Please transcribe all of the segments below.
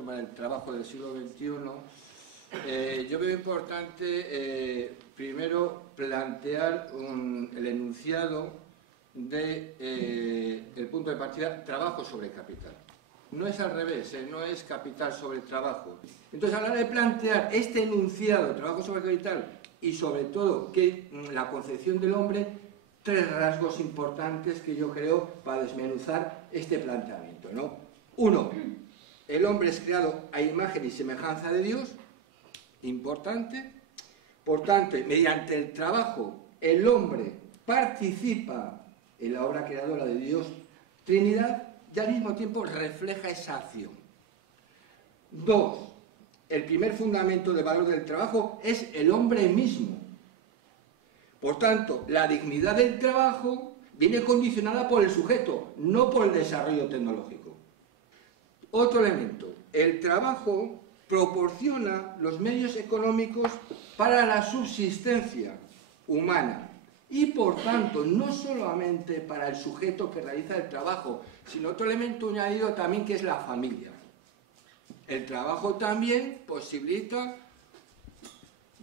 toma del trabajo del siglo XXI, yo veo importante, primero, plantear el enunciado del punto de partida trabajo sobre capital. No es al revés, no es capital sobre trabajo. Entonces, a la hora de plantear este enunciado, trabajo sobre capital, y sobre todo que la concepción del hombre, tres rasgos importantes que yo creo para desmenuzar este planteamiento, ¿no? Uno, el hombre es creado a imagen y semejanza de Dios, importante. Por tanto, mediante el trabajo, el hombre participa en la obra creadora de Dios, Trinidad, y al mismo tiempo refleja esa acción. Dos, el primer fundamento de valor del trabajo es el hombre mismo. Por tanto, la dignidad del trabajo viene condicionada por el sujeto, no por el desarrollo tecnológico. Otro elemento, el trabajo proporciona los medios económicos para la subsistencia humana y, por tanto, no solamente para el sujeto que realiza el trabajo, sino otro elemento añadido también, que es la familia. El trabajo también posibilita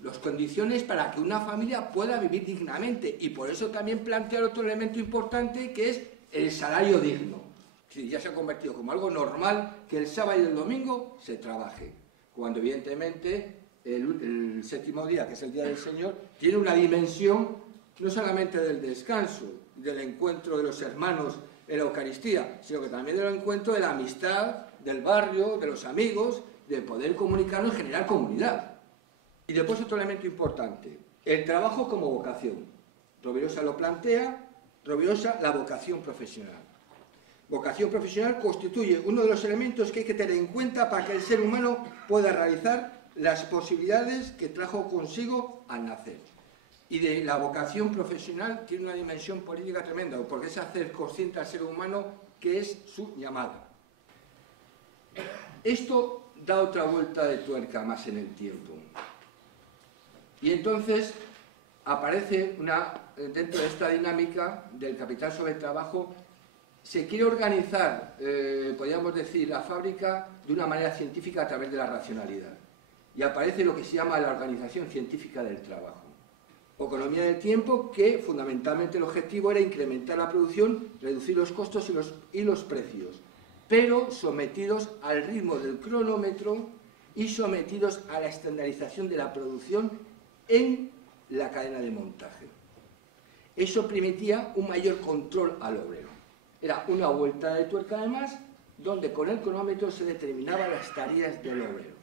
las condiciones para que una familia pueda vivir dignamente, y por eso también plantear otro elemento importante, que es el salario digno. Sí, ya se ha convertido como algo normal que el sábado y el domingo se trabaje, cuando evidentemente el séptimo día, que es el día del Señor, tiene una dimensión no solamente del descanso, del encuentro de los hermanos en la Eucaristía, sino que también del encuentro de la amistad, del barrio, de los amigos, de poder comunicarnos y generar comunidad. Y después otro elemento importante, el trabajo como vocación. Rovirosa lo plantea, Rovirosa la vocación profesional. Vocación profesional constituye uno de los elementos que hay que tener en cuenta para que el ser humano pueda realizar las posibilidades que trajo consigo al nacer. Y de la vocación profesional tiene una dimensión política tremenda, porque es hacer consciente al ser humano que es su llamada. Esto da otra vuelta de tuerca más en el tiempo. Y entonces aparece dentro de esta dinámica del capital sobre el trabajo, se quiere organizar, podríamos decir, la fábrica de una manera científica a través de la racionalidad. Y aparece lo que se llama la organización científica del trabajo. Economía del tiempo, que fundamentalmente el objetivo era incrementar la producción, reducir los costos y los precios, pero sometidos al ritmo del cronómetro y sometidos a la estandarización de la producción en la cadena de montaje. Eso permitía un mayor control al obrero. Era una vuelta de tuerca además, donde con el cronómetro se determinaban las tareas del obrero.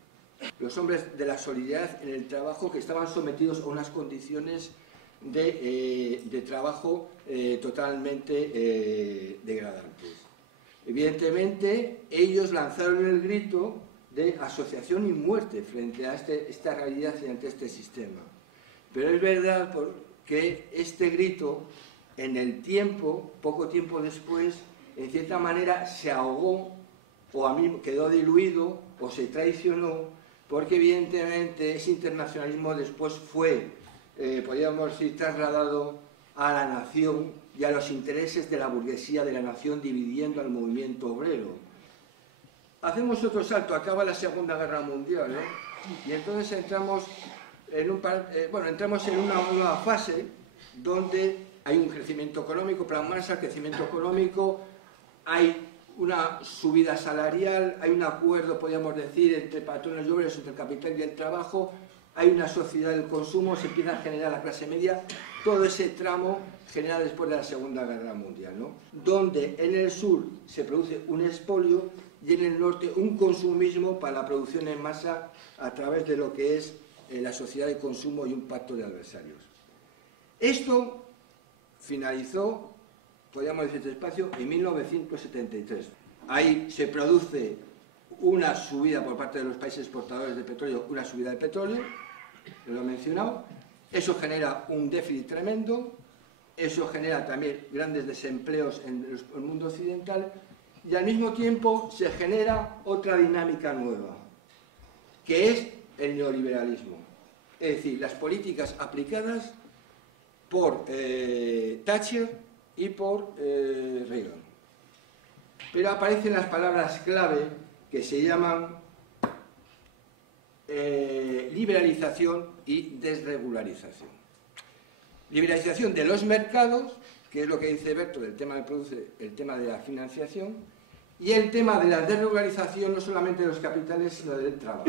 Los hombres de la solidaridad en el trabajo, que estaban sometidos a unas condiciones de trabajo totalmente degradantes. Evidentemente, ellos lanzaron el grito de asociación y muerte frente a esta realidad y ante este sistema. Pero es verdad que este grito, en el tiempo, poco tiempo después, en cierta manera se ahogó, o a mí quedó diluido, o se traicionó, porque evidentemente ese internacionalismo después fue, podríamos decir, trasladado a la nación y a los intereses de la burguesía de la nación, dividiendo al movimiento obrero. Hacemos otro salto, acaba la Segunda Guerra Mundial, ¿no? Y entonces entramos en una nueva fase donde hay un crecimiento económico, plan Marshall, crecimiento económico, hay una subida salarial, hay un acuerdo, podríamos decir, entre patrones y obreros, entre el capital y el trabajo, hay una sociedad del consumo, se empieza a generar la clase media, todo ese tramo genera después de la Segunda Guerra Mundial, ¿no? Donde en el sur se produce un expolio y en el norte un consumismo para la producción en masa a través de lo que es la sociedad de consumo y un pacto de adversarios. Esto finalizó, podríamos decir despacio, en 1973. Ahí se produce una subida por parte de los países exportadores de petróleo, una subida de petróleo, lo he mencionado, eso genera un déficit tremendo, eso genera también grandes desempleos en el mundo occidental y al mismo tiempo se genera otra dinámica nueva, que es el neoliberalismo, es decir, las políticas aplicadas por Thatcher y por Reagan. Pero aparecen las palabras clave que se llaman liberalización y desregularización. Liberalización de los mercados, que es lo que dice Berto del tema del produce, el tema de la financiación, y el tema de la desregularización no solamente de los capitales, sino del trabajo.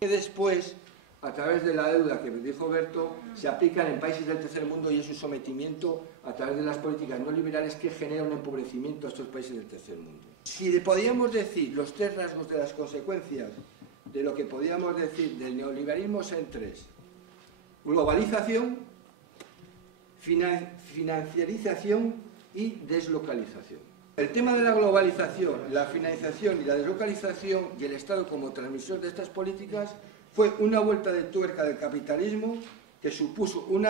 Que después, a través de la deuda que dijo Berto, se aplican en países del tercer mundo y es un sometimiento a través de las políticas no liberales que genera un empobrecimiento a estos países del tercer mundo. Si podíamos decir los tres rasgos de las consecuencias de lo que podíamos decir del neoliberalismo son tres: globalización, financiarización y deslocalización. El tema de la globalización, la financiación y la deslocalización y el Estado como transmisor de estas políticas fue una vuelta de tuerca del capitalismo que supuso un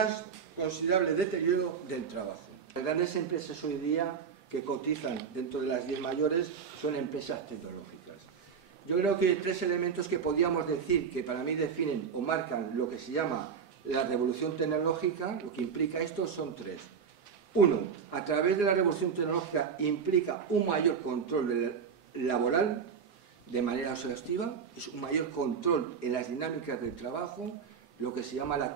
considerable deterioro del trabajo. Las grandes empresas hoy día que cotizan dentro de las 10 mayores son empresas tecnológicas. Yo creo que tres elementos que podríamos decir que para mí definen o marcan lo que se llama la revolución tecnológica, lo que implica esto son tres. Uno, a través de la revolución tecnológica implica un mayor control laboral de manera exhaustiva, es un mayor control en las dinámicas del trabajo, lo que se llama la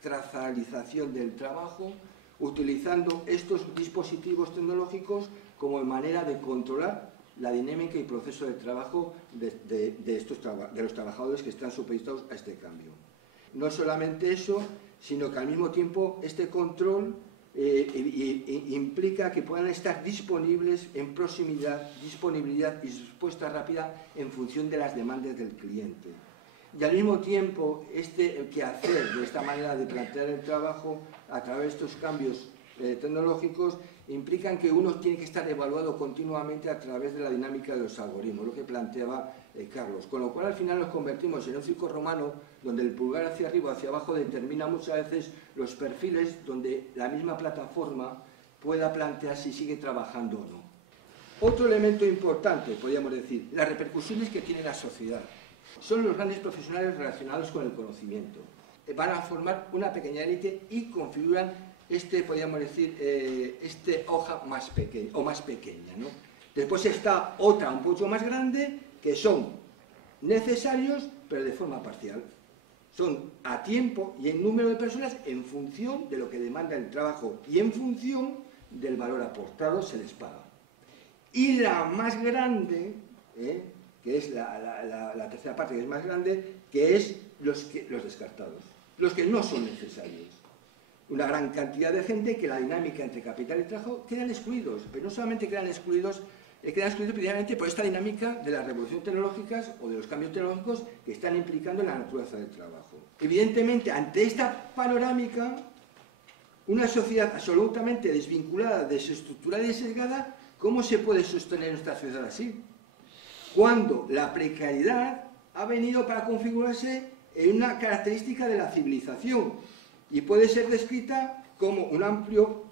trazabilización del trabajo, utilizando estos dispositivos tecnológicos como manera de controlar la dinámica y proceso de trabajo de los trabajadores que están supeditados a este cambio. No solamente eso, sino que al mismo tiempo este control implica que puedan estar disponibles en proximidad, disponibilidad y respuesta rápida en función de las demandas del cliente. Y al mismo tiempo, el quehacer de esta manera de plantear el trabajo a través de estos cambios tecnológicos implican que uno tiene que estar evaluado continuamente a través de la dinámica de los algoritmos, lo que planteaba Carlos. Con lo cual, al final nos convertimos en un circo romano donde el pulgar hacia arriba o hacia abajo determina muchas veces los perfiles donde la misma plataforma pueda plantear si sigue trabajando o no. Otro elemento importante, podríamos decir, las repercusiones que tiene la sociedad. Son los grandes profesionales relacionados con el conocimiento. Van a formar una pequeña élite y configuran podríamos decir, hoja más pequeña, o más pequeña, ¿no? Después está otra un poco más grande, que son necesarios, pero de forma parcial. Son a tiempo y en número de personas en función de lo que demanda el trabajo y en función del valor aportado se les paga. Y la más grande, que es la tercera parte que es más grande, que es los descartados, los que no son necesarios. Una gran cantidad de gente que la dinámica entre capital y trabajo quedan excluidos, pero no solamente quedan excluidos precisamente por esta dinámica de las revoluciones tecnológicas o de los cambios tecnológicos que están implicando en la naturaleza del trabajo. Evidentemente, ante esta panorámica, una sociedad absolutamente desvinculada, desestructurada y sesgada, ¿cómo se puede sostener nuestra sociedad así? Cuando la precariedad ha venido para configurarse en una característica de la civilización, y puede ser descrita como un amplio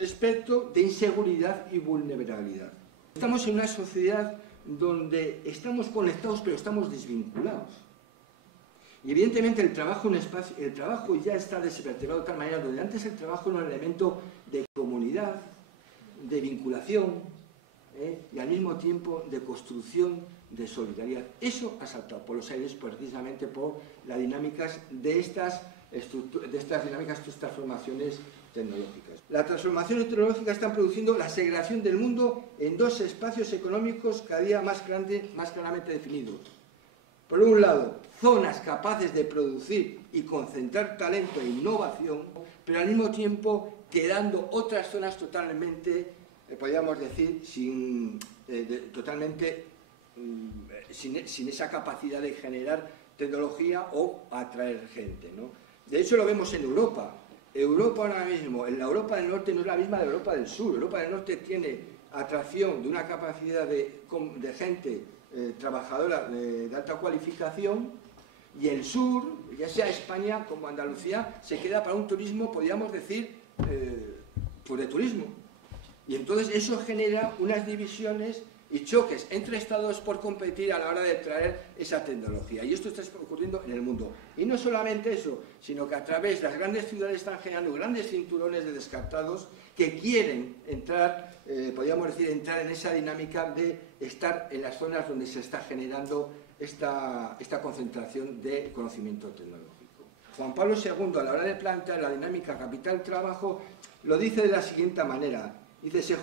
espectro de inseguridad y vulnerabilidad. Estamos en una sociedad donde estamos conectados pero estamos desvinculados. Y evidentemente el trabajo ya está desvertebrado de tal manera donde antes el trabajo era un elemento de comunidad, de vinculación y al mismo tiempo de construcción de solidaridad. Eso ha saltado por los aires precisamente por las dinámicas de estas transformaciones tecnológicas. Las transformaciones tecnológicas están produciendo la segregación del mundo en dos espacios económicos cada día más claramente definidos. Por un lado, zonas capaces de producir y concentrar talento e innovación, pero al mismo tiempo quedando otras zonas totalmente, podríamos decir, sin esa capacidad de generar tecnología o atraer gente, ¿no? De hecho, lo vemos en Europa. Europa ahora mismo, en la Europa del Norte no es la misma de la Europa del Sur. Europa del Norte tiene atracción de una capacidad de gente trabajadora de alta cualificación y el Sur, ya sea España como Andalucía, se queda para un turismo, podríamos decir, pues de turismo. Y entonces eso genera unas divisiones y choques entre estados por competir a la hora de traer esa tecnología. Y esto está ocurriendo en el mundo. Y no solamente eso, sino que a través de las grandes ciudades están generando grandes cinturones de descartados que quieren entrar, podríamos decir, entrar en esa dinámica de estar en las zonas donde se está generando esta concentración de conocimiento tecnológico. Juan Pablo II, a la hora de plantear la dinámica capital-trabajo, lo dice de la siguiente manera. Dice,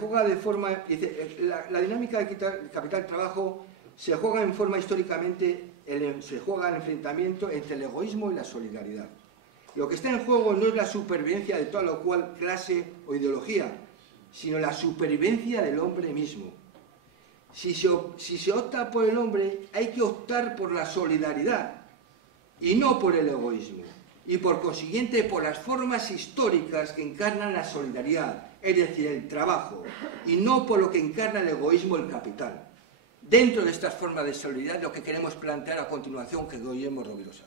la dinámica de capital-trabajo se juega en forma históricamente, se juega el enfrentamiento entre el egoísmo y la solidaridad. Lo que está en juego no es la supervivencia de toda lo cual clase o ideología, sino la supervivencia del hombre mismo. Si se opta por el hombre, hay que optar por la solidaridad y no por el egoísmo. Y por consiguiente por las formas históricas que encarnan la solidaridad, es decir, el trabajo, y no por lo que encarna el egoísmo, el capital. Dentro de estas formas de solidaridad, lo que queremos plantear a continuación, que Guillermo Rovirosa.